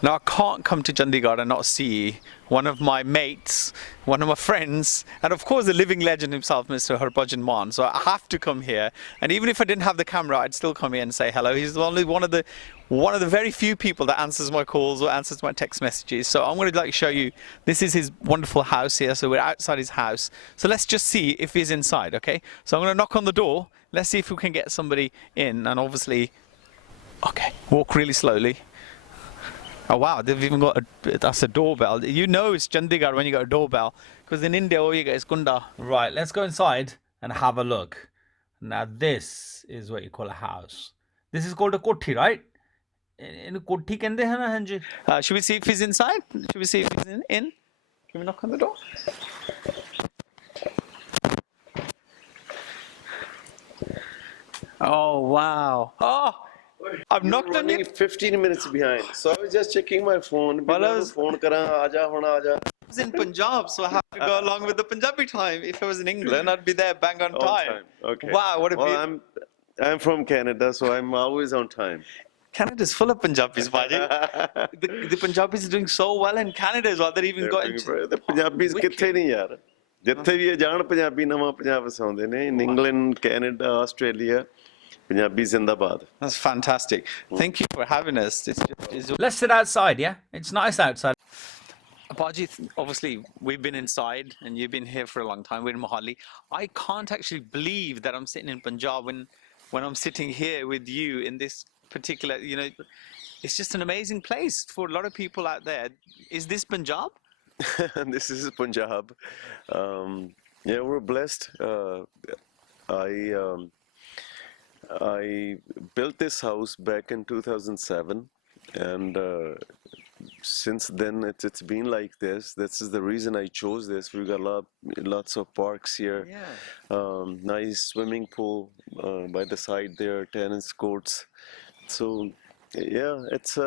Now, I can't come to Chandigarh and not see one of my mates, one of my friends, and of course the living legend himself, Mr. Harbhajan Mann. So I have to come here, and even if I didn't have the camera, I'd still come here and say hello. He's only one of the very few people that answers my calls or answers my text messages. So I'm going to show you. This is his wonderful house here. So we're outside his house. So let's just see if he's inside. Okay. So I'm going to knock on the door. Let's see if we can get somebody in, and obviously, okay, walk really slowly. Oh wow, they've even got that's a doorbell. You know it's Chandigarh when you got a doorbell, because in India all you get is Kunda. Right, let's go inside and have a look. Now this is what you call a house. This is called a kothi, right? In kothi kende hai na hanji. Should we see if he's inside? Should we see if he's in? Can we knock on the door? Oh wow. Oh, I've knocked on running you. 15 minutes behind. So I was just checking my phone. Well, I was In in Punjab, so I have to go along with the Punjabi time. If I was in England, I'd be there bang on time. Okay. Wow, what a well, beautiful... I'm from Canada, so I'm always on time. Canada's full of Punjabis, Baji. The Punjabis are doing so well in Canada as well. They're even got into... The Punjabis ਕਿੱਥੇ ਨਹੀਂ ਯਾਰ ਜਿੱਥੇ ਵੀ ਜਾਣ ਪੰਜਾਬੀ ਨਵਾਂ ਪੰਜਾਬ ਵਸਾਉਂਦੇ ਨੇ in England, Canada, Australia. Punjabi Zindabad. That's fantastic. Thank you for having us. Let's sit outside, yeah? It's nice outside. Baji, obviously, we've been inside and you've been here for a long time. We're in Mohali. I can't actually believe that I'm sitting in Punjab when I'm sitting here with you in this particular, it's just an amazing place for a lot of people out there. Is this Punjab? This is Punjab. Yeah, we're blessed. I built this house back in 2007, and since then it's been like this. This is the reason I chose this. We've got lots of parks here. Yeah. Nice swimming pool by the side there, tennis courts. So yeah, it's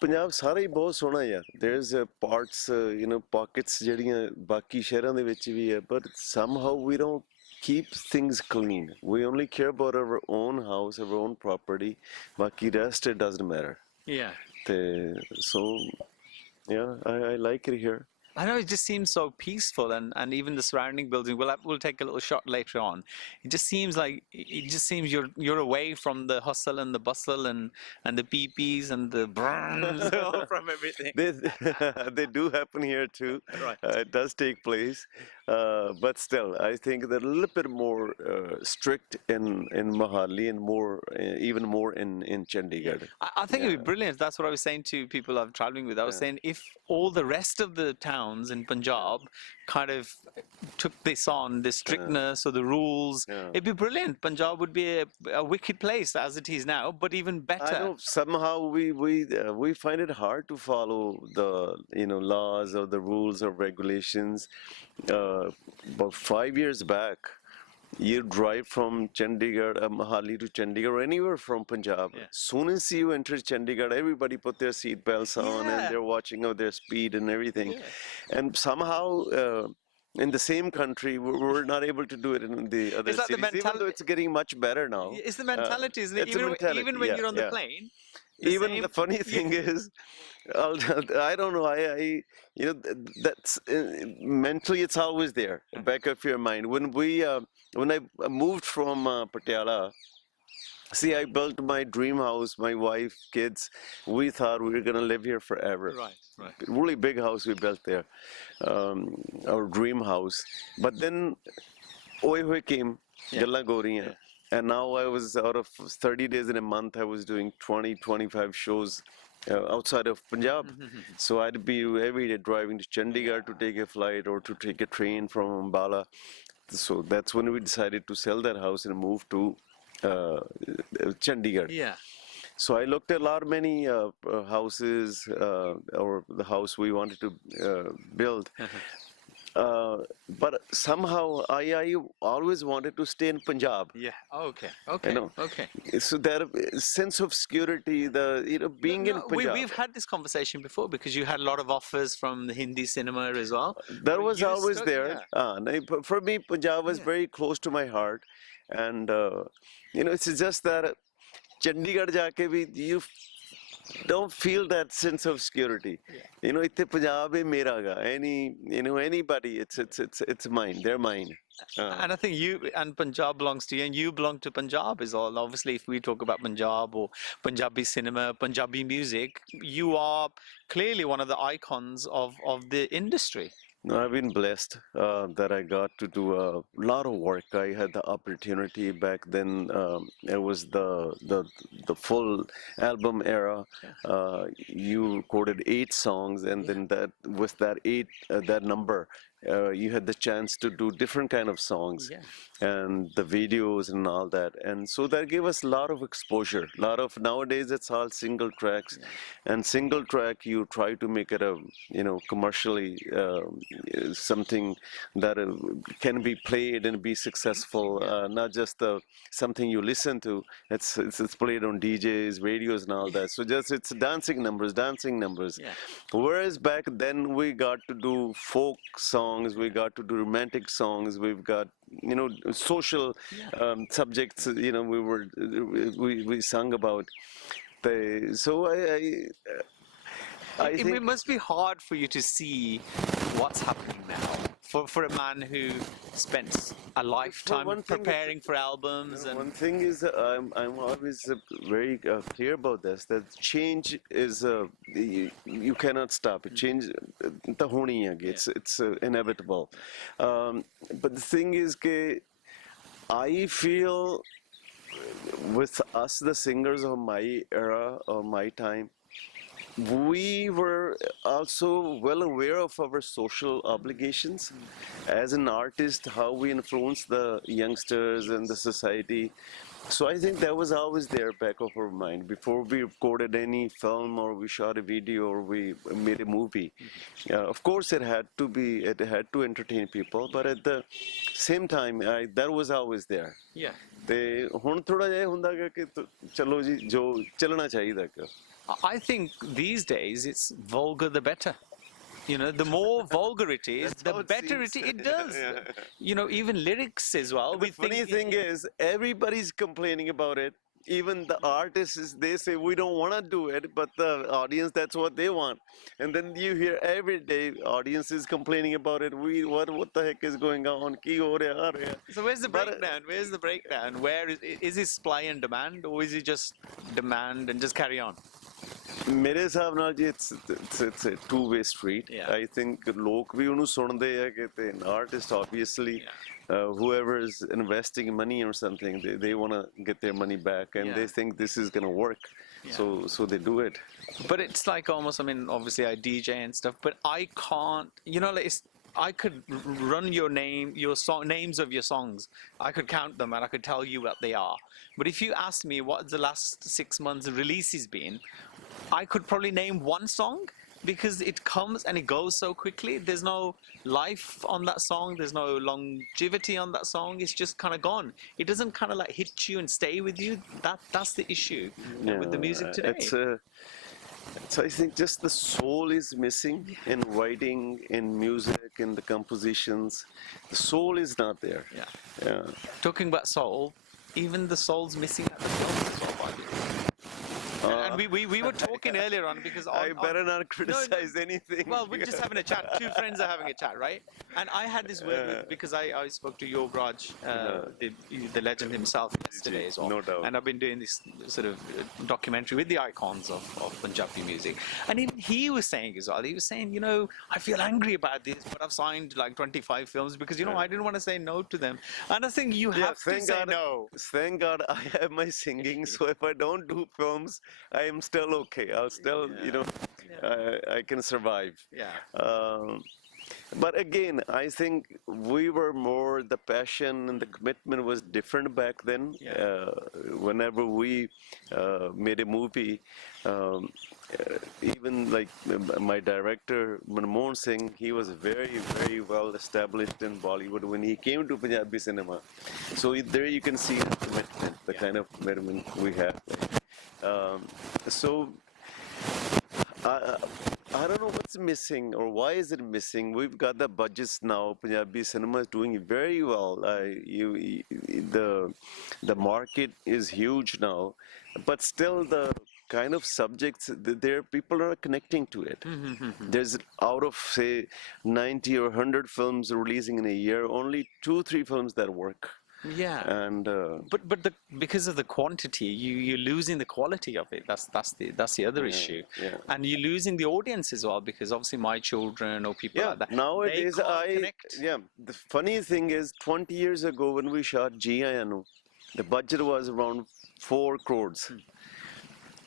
Punjab ਸਾਰਾ ਹੀ ਬਹੁਤ ਸੋਹਣਾ ਯਾਰ. There's parts, pockets ਜਿਹੜੀਆਂ ਬਾਕੀ ਸ਼ਹਿਰਾਂ ਦੇ ਵਿੱਚ ਵੀ ਹੈ, but somehow we don't keep things clean. We only care about our own house, our own property. Baki rest, it doesn't matter. Yeah. So, yeah, I like it here. I know, it just seems so peaceful, and even the surrounding buildings. We'll take a little shot later on. It just seems you're away from the hustle and the bustle and the beepies and the brrrs from everything. They do happen here too. Right. It does take place, but still, I think they're a little bit more strict in Mohali and even more in Chandigarh. I think it'd be brilliant. That's what I was saying to people I'm traveling with. I was saying if all the rest of the towns in Punjab kind of took this on, the strictness or the rules, it'd be brilliant. Punjab would be a wicked place as it is now, but even better. I know somehow we find it hard to follow the laws or the rules or regulations. About 5 years back, you drive from Chandigarh, Mohali to Chandigarh, or anywhere from Punjab. Yeah. Soon as you enter Chandigarh, everybody put their seat belts on and they're watching out their speed and everything. Yeah. And somehow, in the same country, we're not able to do it in the other cities, even though it's getting much better now. It's the mentality, isn't it? Even when you're on the plane. Even the funny thing is, I don't know. That's mentally it's always there, back of your mind. When I moved from Patiala, see, I built my dream house. My wife, kids, we thought we were gonna live here forever. Right. Really big house we built there, our dream house. But then, Oye came, Galla Goriyan. And now I was out of 30 days in a month, I was doing 20, 25 shows outside of Punjab. So I'd be every day driving to Chandigarh to take a flight or to take a train from Ambala. So that's when we decided to sell that house and move to Chandigarh. Yeah. So I looked at many houses or the house we wanted to build. But somehow I always wanted to stay in Punjab. Yeah. Okay. So that sense of security, being in Punjab. We've had this conversation before because you had a lot of offers from the Hindi cinema as well. That was always there. Yeah. For me, Punjab was very close to my heart, and it's just that Chandigarh jaake bhi don't feel that sense of security. You know, itte Punjab hai mera ga. Anybody, it's mine. They're mine. And I think you and Punjab belongs to you, and you belong to Punjab as well. Obviously, if we talk about Punjab or Punjabi cinema, Punjabi music, you are clearly one of the icons of the industry. No, I've been blessed that I got to do a lot of work. I had the opportunity back then. It was the full album era. You recorded 8 songs, and then that with that that number, you had the chance to do different kind of songs, Yeah. and the videos and all that. And so that gave us a lot of exposure. A lot of nowadays it's all single tracks, and single track you try to make it a commercially something that can be played and be successful, not just something you listen to. It's played on DJs, radios, and all that. So just it's dancing numbers, dancing numbers. Yeah. Whereas back then we got to do folk songs, we got to do romantic songs, we've got social subjects. We sung about. So I It think must be hard for you to see what's happening now. For a man who spent a lifetime one thing, preparing for albums one and thing is I'm always very clear about this, that change is you cannot stop it. Change the honi hai, it's inevitable. But the thing is that I feel with us, the singers of my era or my time, we were also well aware of our social obligations as an artist, how we influence the youngsters and the society. So I think that was always there back of our mind before we recorded any film or we shot a video or we made a movie. Of course, it had to entertain people, but at the same time, that was always there. yeah. ਤੇ ਹੁਣ ਥੋੜਾ ਜਿਹਾ ਹੁੰਦਾ ਕਿ ਚਲੋ ਜੀ ਜੋ ਚੱਲਣਾ ਚਾਹੀਦਾ ਕਿ I think these days it's vulgar the better. The more vulgar it is, That's the how it better seems. it does. Yeah. Even lyrics as well. The funny thing is, everybody's complaining about it. Even the artists, they say we don't want to do it, but the audience, that's what they want. And then you hear every day audiences complaining about it. What the heck is going on? Ki ho raha, aa raha. So where's the breakdown? Where's the breakdown? Where is it supply and demand, or is it just demand and just carry on? ਮੇਰੇ ਹਿਸਾਬ ਨਾਲ ਜੀ it's a two-way street. Yeah. I think ਲੋਕ ਵੀ ਉਹਨੂੰ ਸੁਣਦੇ ਆ ਕਿ ਤੇ an artist obviously whoever is investing money or something, they want to get their money back, and they think this is going to work. So they do it. But it's like almost, obviously I DJ and stuff, but I can't, I could run names of your songs. I could count them and I could tell you what they are. But if you ask me what the last 6 months release has been, I could probably name one song because it comes and it goes so quickly. There's no life on that song. There's no longevity on that song. It's just kind of gone. It doesn't kind of like hit you and stay with you. That's the issue with the music today. So I think just the soul is missing in writing, in music, in the compositions. The soul is not there. Yeah. Talking about soul, even the soul's missing at the film as well, by the way. And we were talking earlier on because I better not criticize anything. Well, we're just having a chat. Two friends are having a chat, right? And I had this word because I spoke to Yograj, the legend himself, yesterday as well. No doubt. And I've been doing this sort of documentary with the icons of Punjabi music. And even he was saying as well, he was saying, I feel angry about this, but I've signed like 25 films because, I didn't want to say no to them. And I think you have to say no. Thank God I have my singing, so if I don't do films, I am still okay. I'll still, I can survive. Yeah. But again, I think we were more, the passion and the commitment was different back then. Whenever we made a movie, even like my director, Manmohan Singh, he was very, very well established in Bollywood when he came to Punjabi cinema. So there you can see the commitment, the kind of commitment we have. I don't know what's missing or why is it missing. We've got the budgets now. Punjabi cinema is doing very well. The market is huge now, but still the kind of subjects, there people are connecting to it. There's out of say 90 or 100 films releasing in a year, only 2-3 films that work. Yeah. And But because of the quantity, you're losing the quality of it. That's the other issue. yeah. And you're losing the audience as well, because obviously my children or people yeah, like that, nowadays they can't connect. the funny thing is 20 years ago when we shot G.I. the budget was around 4 crores.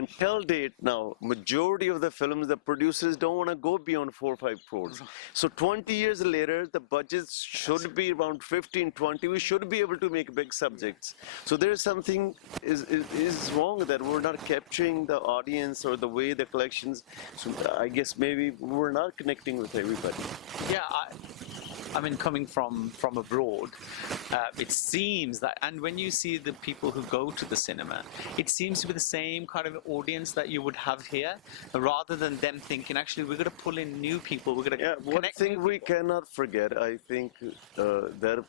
Until date now, majority of the films, the producers don't want to go beyond 4 or 5 crores. So 20 years later, the budgets should be around 15, 20. We should be able to make big subjects. So there's something is wrong that we're not capturing the audience or the way the collections. So I guess maybe we're not connecting with everybody. Yeah, I mean, coming from abroad, it seems that, and when you see the people who go to the cinema, it seems to be the same kind of audience that you would have here, rather than them thinking, actually, we're going to pull in new people, we're going to One connect thing new we people. cannot forget, I think, that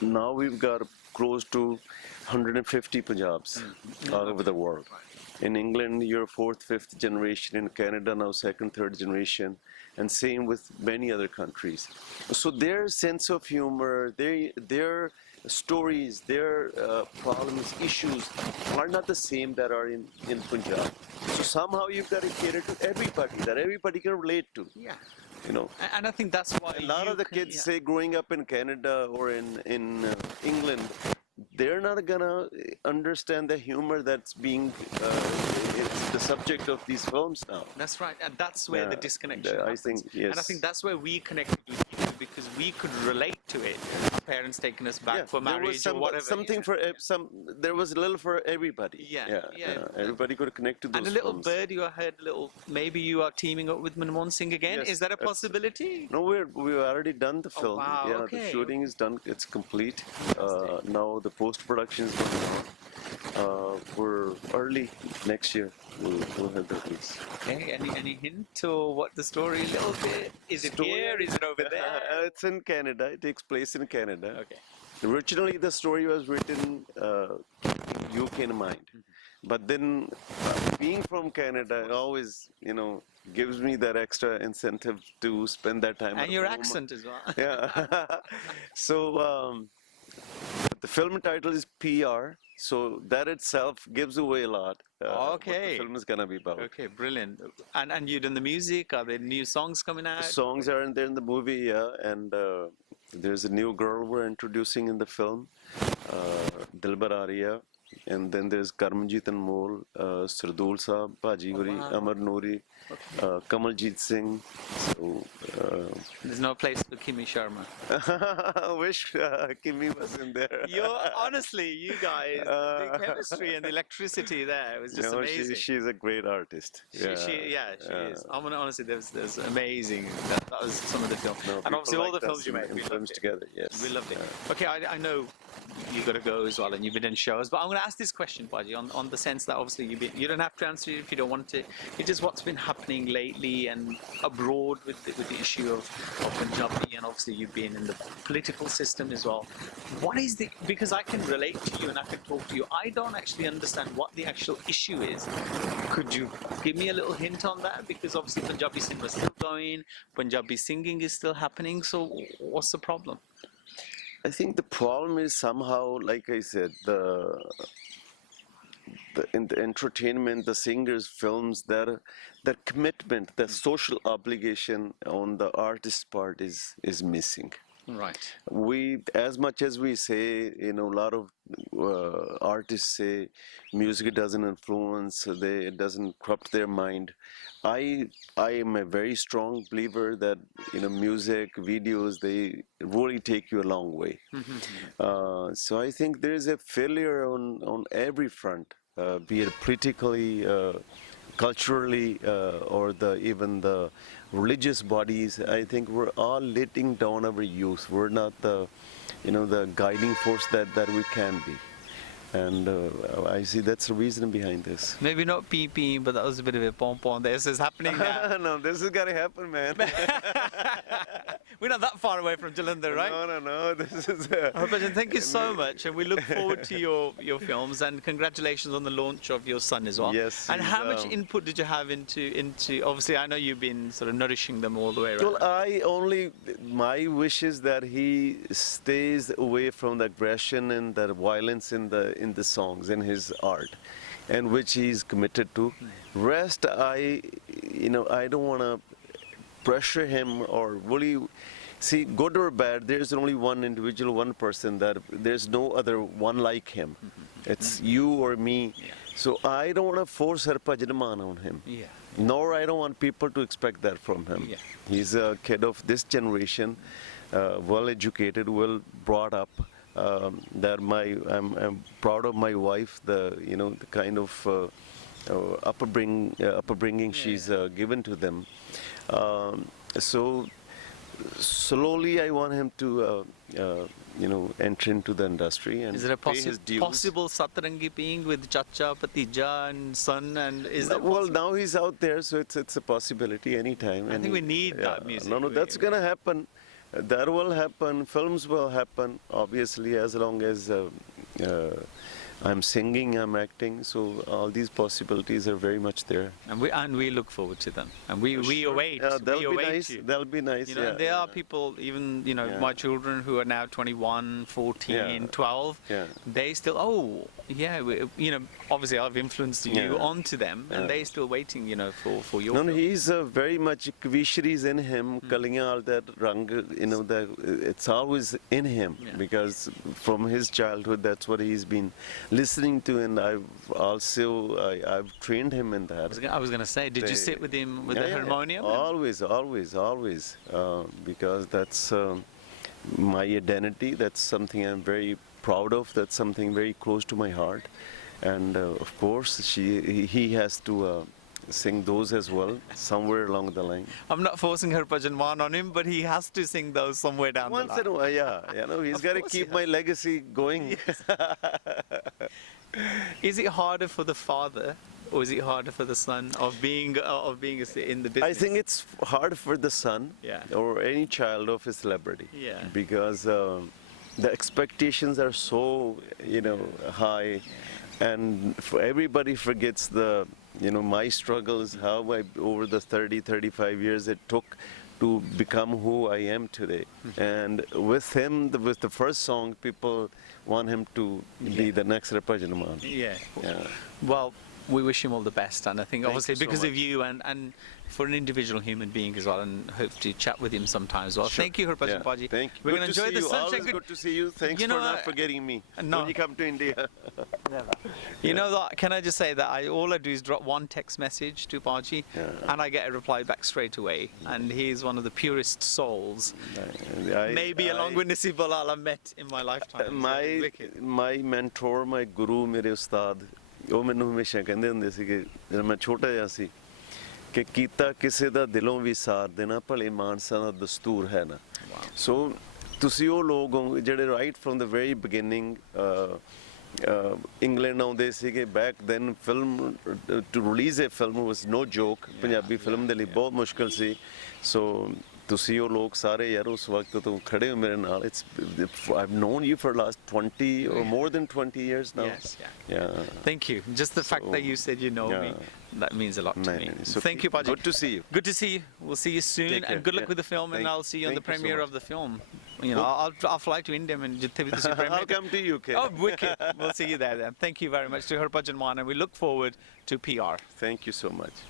now we've got close to 150 Punjabs all over the world. In England, you're 4th, 5th generation. In Canada, now 2nd, 3rd generation. And same with many other countries. So their sense of humor, their stories, their problems, issues are not the same that are in Punjab. So somehow you've got to cater to everybody, that everybody can relate to. Yeah. You know. And I think that's why A lot of the kids say growing up in Canada or in England, they're not gonna understand the humor that's being it's the subject of these films now. That's right, and that's where the disconnection I happens. think, yes. And I think that's where we connected with you, because we could relate to it. Our parents taking us back for there marriage was or whatever. something for there was a little for everybody. Yeah. Everybody could connect to those And a little films. birdie, I heard a little, maybe you are teaming up with Manmohan Singh again. Yes, Is that a that's- possibility? No, we've already done the film. wow, Yeah, okay. the shooting is done. It's complete. Now the post-production is going on. We're early next year. We'll have the release. Okay, any hint or what the story a little bit? Is it here? Is it over there? It's in Canada. It takes place in Canada. Okay. Originally, the story was written UK in mind, but then being from Canada, it always, gives me that extra incentive to spend that time. And at your home. accent as well. Yeah. So the film title is PR. So that itself gives away a lot. What Okay. the film is gonna be about. Okay, brilliant. And you done the music? Are there new songs coming out? Songs are in there in the movie, yeah, and there's a new girl we're introducing in the film, Dilbar Arya, and then there's Karmanjit Anmol, Sardul Saab, Bhaji Guri, Amar Noori, Kamaljeet Singh. So There's no place for Kimi Sharma. I wish Kimi was in there. Honestly, you guys, the chemistry and the electricity there was just amazing. She's a great artist. She is. I'm gonna honestly, there's amazing. That was some of the film, No, and people obviously all like the films us you in- made. in We films loved it. together. Yes. We loved it. Okay, I know you got to go as well, and you've been in shows, but I'm going to ask this question, Baji, on the sense that obviously you don't have to answer it if you don't want to. It's just what's been happening lately and abroad with the issue of Punjabi, and obviously you've been in the political system as well. What is the, because I can relate to you and I can talk to you, I don't actually understand what the actual issue is. Could you give me a little hint on that? Because obviously Punjabi cinema is still going, Punjabi singing is still happening, so what's the problem? I think the problem is somehow, like I said, in the entertainment, the singers, films, that commitment, the social obligation on the artist's part is missing. Right. We, as much as we say, a lot of artists say music doesn't influence, it doesn't corrupt their mind. I am a very strong believer that music, videos, they really take you a long way. So I think there is a failure on every front, be it politically, culturally, or even the religious bodies. I think we're all letting down our youth. We're not the guiding force that we can be. And I see that's the reason behind this. Maybe not pee, but that was a bit of a pom. This is happening now. No, this is gotta happen, man. We're not that far away from Jalandhar, right? No. This is. Harbhajan, thank you so much, and we look forward to your films, and congratulations on the launch of your son as well. Yes. And how much input did you have into? Obviously, I know you've been sort of nourishing them all the way around. Well, my wish is that he stays away from the aggression and the violence in the songs, in his art, and which he's committed to. Rest, I don't want to pressure him or really. See, good or bad, there's only one individual, one person, that there's no other one like him. It's you or me. Yeah. So I don't want to force Harbhajan Mann on him. Yeah. Nor I don't want people to expect that from him. Yeah. He's a kid of this generation, well educated, well brought up. I'm proud of my wife. The kind of upbringing she's given to them. So slowly I want him to enter into the industry and Is it a pay his dues. possible Satrangi peeing with Chacha, Patija, and son? And is that Well, now he's out there, so it's a possibility anytime. I think we need that music. No, that's gonna happen. That will happen. Films will happen, obviously, as long as I'm singing, I'm acting. So all these possibilities are very much there. And we look forward to them, and we await. That'll we be await nice. you. That'll be nice. You know, Yeah. and there are people, even my children who are now 21, 14, Yeah. 12. Yeah. They still, obviously I've influenced you Yeah. onto them, and Yeah. they're still waiting, for your. No, film. he's very much Kavishris in him, Kaliyan, all that rang, it's always in him, Yeah. because from his childhood, that's what he's been listening to, and I've trained him in that. I was going to say, did you sit with him with the harmonium? Always, because that's my identity. That's something I'm very proud of. That's something very close to my heart, and of course, he has to sing those as well somewhere along the line. I'm not forcing Harbhajan Mann on him, but he has to sing those somewhere down Once the in a line. while, yeah, he's Of got to course he keep has. my legacy going. Is it harder for the father, or is it harder for the son of being in the business? I think it's hard for the son Yeah. or any child of a celebrity, Yeah. because the expectations are so high, and everybody forgets my struggles, how over the 35 years it took to become who I am today. And with him, with the first song, people want him to be the next Harbhajan Mann. Yeah. Yeah. Well, we wish him all the best, and I think Thank obviously you so because of much. you and for an individual human being as well, and hope to chat with him sometime as well. Sure. Thank you, Harbhajan Yeah. Paji. Thank you. We're Good going to to enjoy see the you. sunshine. Always good to see you. Thanks You know, for not forgetting me no. when you come to India. You know that? Can I just say that all I do is drop one text message to Paji, and I get a reply back straight away. And he's one of the purest souls, maybe along with Nasib Balal I've met in my lifetime. my mentor, my guru, ਮੇਰੇ ਉਸਤਾਦ, ਉਹ ਮੈਨੂੰ ਹਮੇਸ਼ਾ ਕਹਿੰਦੇ ਹੁੰਦੇ ਸੀ ਕਿ ਜਦੋਂ ਮੈਂ ਛੋਟਾ ਜਿਹਾ ਸੀ ਕਿ ਕੀਤਾ ਕਿਸੇ ਦਾ ਦਿਲੋਂ ਵੀ ਸਾਰ ਦੇਣਾ ਭਲੇ ਮਾਨਸਾਂ ਦਾ ਦਸਤੂਰ ਹੈ ਨਾ। ਸੋ ਤੁਸੀਂ ਉਹ ਲੋਕ ਹੋ ਜਿਹੜੇ right from the very beginning England ਆਉਂਦੇ ਸੀਗੇ back then film to release a film was no joke Punjabi film ਦੇ ਲਈ ਬਹੁਤ ਮੁਸ਼ਕਲ ਸੀ। ਸੋ ਤੁਸੀਂ ਉਹ ਲੋਕ ਸਾਰੇ ਯਾਰ ਉਸ ਵਕਤ ਤੋਂ ਖੜੇ ਹੋ ਮੇਰੇ ਨਾਲ। It's I've known you for the last 20 or more than 20 years now. Yes, Yeah. Thank you. Just the fact that you said you know me, that means a lot to me. So Thank you, Paji. Good to see you. Good to see you. We'll see you soon, Take care. and good luck Yeah. with the film. And Thank- I'll see you on the thank you so premiere much. of the film. I'll fly to India and just see premiere. I'll come to UK. Oh, wicked! We'll see you there then. Thank you very much to Harbhajan Mann, and we look forward to PR. Thank you so much.